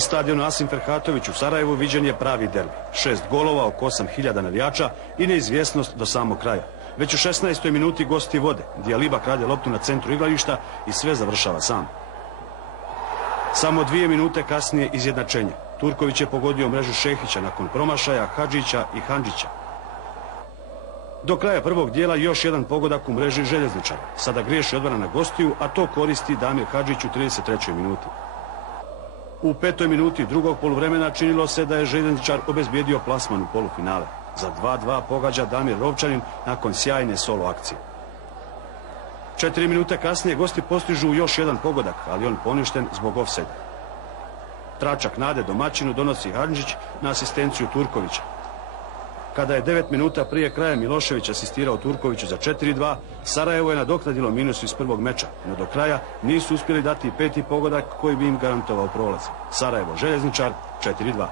Stadionu Asim Ferhatović u Sarajevu viđen je pravi derbi. 6 golova, oko 8.000 navijača i neizvjesnost do samog kraja. Već u 16. minuti gosti vode. Dijaliba krade loptu na centru igrališta i sve završava sam. Samo 2 minute kasnije izjednačenje. Turković je pogodio mrežu Šehića nakon promašaja Hadžića i Handžića. Do kraja prvog dijela još jedan pogodak u mreži Željezničara. Sada griješi odbrana na gostiju, a to koristi Damir Hadžić u 33. minuti. U 5. minuti drugog poluvremena činilo se da je Željezničar obezbijedio plasman u polufinale. Za 2:2 pogađa Damir Rovčanin nakon sjajne solo akcije. 4 minute kasnije gosti postižu još jedan pogodak, ali on poništen zbog ofsajda. Tračak nade domaćinu donosi Handžić na asistenciju Turkovića. Kada je 9 minuta prije kraja Milošević asistirao Turkoviću za 4:2, Sarajevo je nadoknadilo minus iz prvog meča, no do kraja nisu uspjeli dati 5. pogodak koji bi im garantovao prolaz. Sarajevo Željezničar 4:2.